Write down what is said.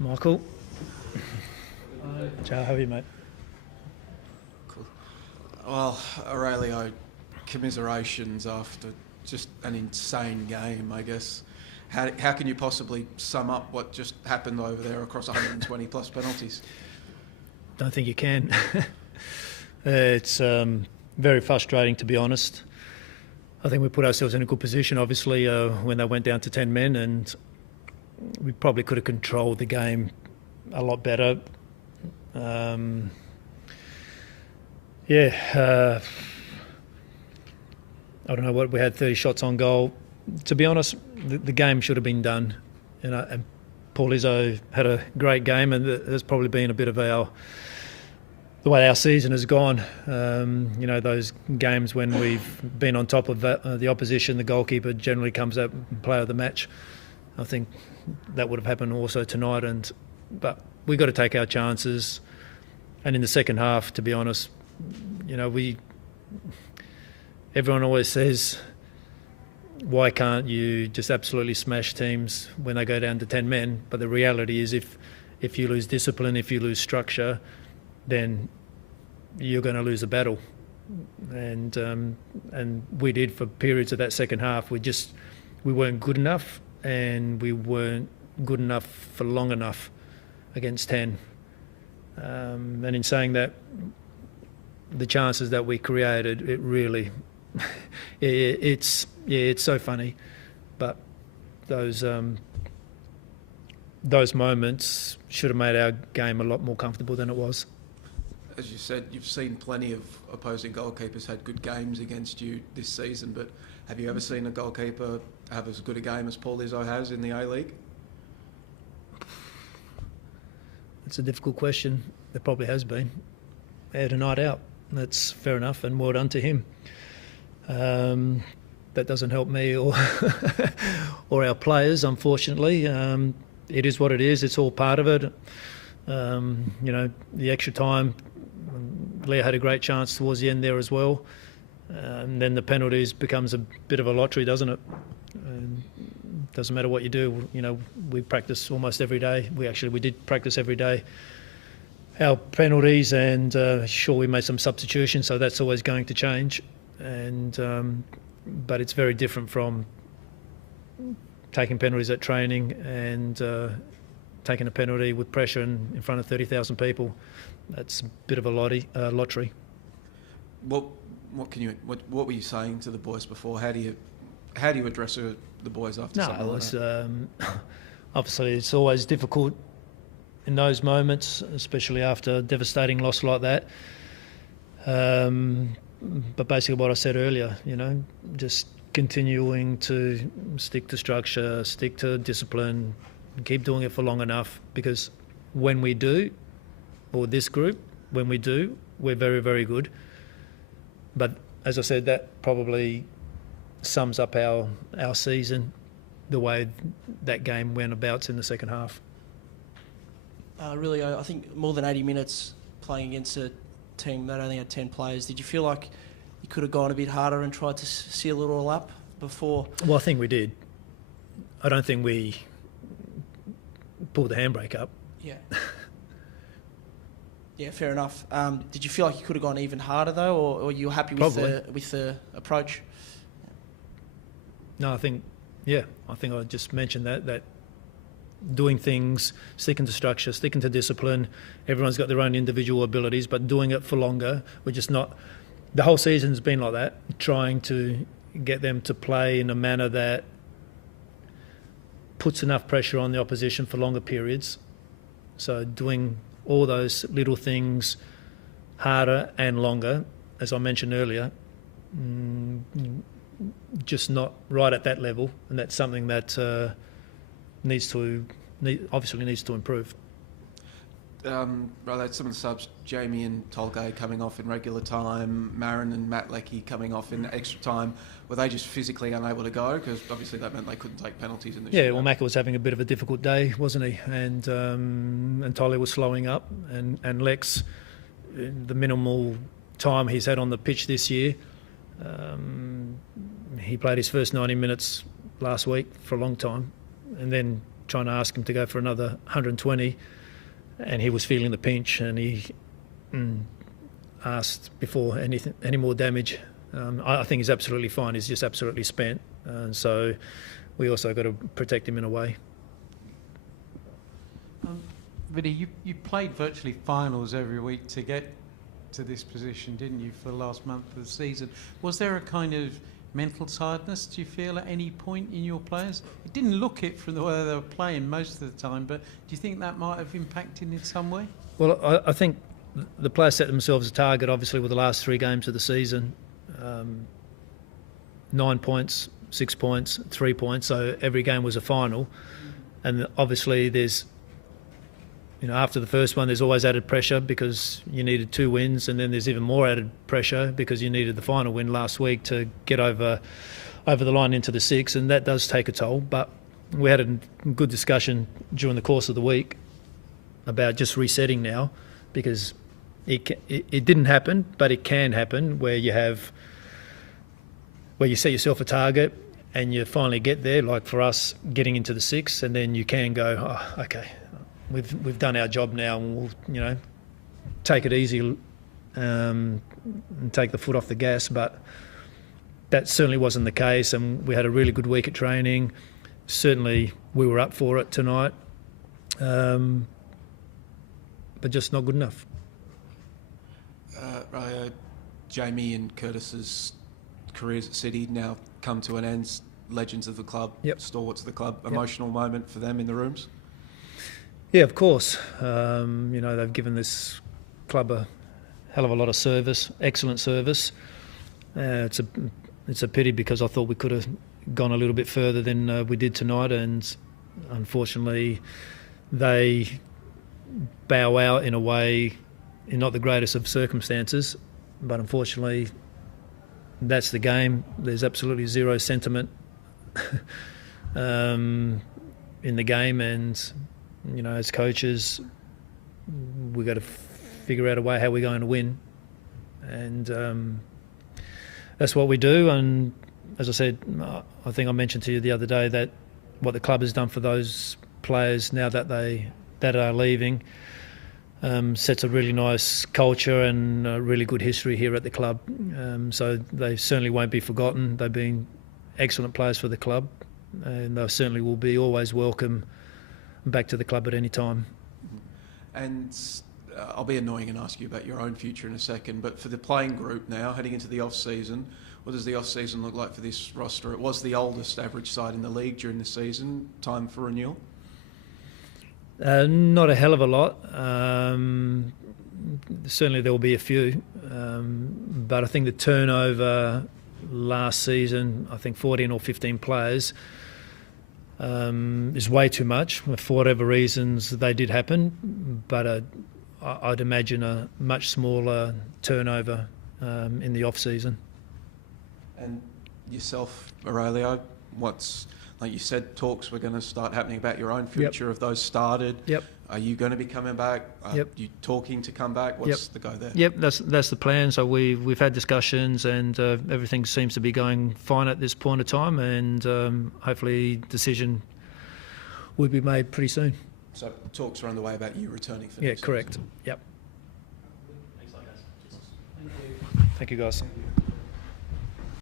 Michael. Joe, how are you, mate? Cool. Well, Aurelio, commiserations after just an insane game, I guess. How can you possibly sum up what just happened over there across 120 plus penalties? Don't think you can. It's very frustrating, to be honest. I think we put ourselves in a good position, obviously, when they went down to 10 men, and we probably could have controlled the game a lot better. I don't know what we had, 30 shots on goal. To be honest, the game should have been done. And Paul Izzo had a great game, and there's probably been a bit of the way our season has gone. Those games when we've been on top of the opposition, the goalkeeper generally comes out player of the match. I think that would have happened also tonight, but we got to take our chances. And in the second half, to be honest, everyone always says, why can't you just absolutely smash teams when they go down to 10 men? But the reality is if you lose discipline, if you lose structure, then you're going to lose a battle. And we did for periods of that second half. We weren't good enough, and we weren't good enough for long enough against 10. And in saying that, the chances that we created, it really, it's so funny, but those moments should have made our game a lot more comfortable than it was. As you said, you've seen plenty of opposing goalkeepers had good games against you this season, but have you ever seen a goalkeeper have as good a game as Paul Izzo has in the A-League? It's a difficult question. There probably has been. He had a night out. That's fair enough, and well done to him. That doesn't help me or or our players, unfortunately. It is what it is. It's all part of it. The extra time, Leo had a great chance towards the end there as well. And then the penalties becomes a bit of a lottery, doesn't it? Doesn't matter what you do. We practice almost every day. We did practice every day our penalties, and sure, we made some substitutions, so that's always going to change. And but it's very different from taking penalties at training and taking a penalty with pressure in front of 30,000 people. That's a bit of a lottery. What were you saying to the boys before? How do you address the boys after something like that? Obviously it's always difficult in those moments, especially after a devastating loss like that. But basically what I said earlier, just continuing to stick to structure, stick to discipline, keep doing it for long enough, because when we do, or this group, when we do, we're very, very good. But as I said, that probably sums up our season, the way that game went about in the second half. Really, I think more than 80 minutes playing against a team that only had 10 players. Did you feel like you could have gone a bit harder and tried to seal it all up before? Well, I think we did. I don't think we pulled the handbrake up. Yeah. Yeah, fair enough. Did you feel like you could have gone even harder though, or were you happy with the approach? No, I think I just mentioned that doing things, sticking to structure, sticking to discipline. Everyone's got their own individual abilities, but doing it for longer. We're just not. The whole season's been like that, trying to get them to play in a manner that puts enough pressure on the opposition for longer periods. So doing all those little things harder and longer, as I mentioned earlier, just not right at that level, and that's something that obviously needs to improve. Some of the subs, Jamie and Tolgay coming off in regular time, Marin and Matt Leckie coming off in extra time, were they just physically unable to go? Because obviously that meant they couldn't take penalties in the shootout. Well, Macca was having a bit of a difficult day, wasn't he? And Tolly was slowing up, and Lex, the minimal time he's had on the pitch this year, he played his first 90 minutes last week for a long time, and then trying to ask him to go for another 120, and he was feeling the pinch, and he asked before any more damage. I think he's absolutely fine. He's just absolutely spent, and so we also got to protect him in a way. Viddy, you played virtually finals every week to get to this position, didn't you, for the last month of the season? Was there a kind of mental tiredness, do you feel, at any point in your players? It didn't look it from the way they were playing most of the time, but do you think that might have impacted in some way? Well, I think the players set themselves a target, obviously, with the last 3 games of the season. 9 points, 6 points, 3 points, so every game was a final. And obviously there's, after the first one, there's always added pressure because you needed 2 wins, and then there's even more added pressure because you needed the final win last week to get over the line into the 6, and that does take a toll. But we had a good discussion during the course of the week about just resetting now, because it didn't happen, but it can happen where you set yourself a target and you finally get there, like for us getting into the 6, and then you can go, oh, okay, we've done our job now, and we'll take it easy and take the foot off the gas. But that certainly wasn't the case, and we had a really good week at training. Certainly we were up for it tonight, but just not good enough. Jamie and Curtis's careers at City now come to an end. Legends of the club, stalwarts of the club. Emotional moment for them in the rooms? Yeah, of course. They've given this club a hell of a lot of service, excellent service. It's a pity, because I thought we could have gone a little bit further than we did tonight, and unfortunately they bow out in a way, in not the greatest of circumstances, but unfortunately that's the game. There's absolutely zero sentiment in the game, and as coaches, we've got to figure out a way how we're going to win, and that's what we do. And as I said, I think I mentioned to you the other day that what the club has done for those players now that are leaving sets a really nice culture and a really good history here at the club. So they certainly won't be forgotten. They've been excellent players for the club, and they certainly will be always welcome back to the club at any time. And I'll be annoying and ask you about your own future in a second, but for the playing group now, heading into the off-season, what does the off-season look like for this roster? It was the oldest average side in the league during the season. Time for renewal? Not a hell of a lot. Certainly there will be a few, but I think the turnover last season, I think 14 or 15 players, is way too much. For whatever reasons they did happen, but I'd imagine a much smaller turnover in the off-season. And yourself, Aurelio, like you said, talks were going to start happening about your own future. Have those started? Yep. Are you going to be coming back? Are you talking to come back? What's the go there? Yep, that's the plan. So we've had discussions, and everything seems to be going fine at this point of time, and hopefully decision will be made pretty soon. So talks are underway about you returning for next correct. season. Yep. Thank you, guys.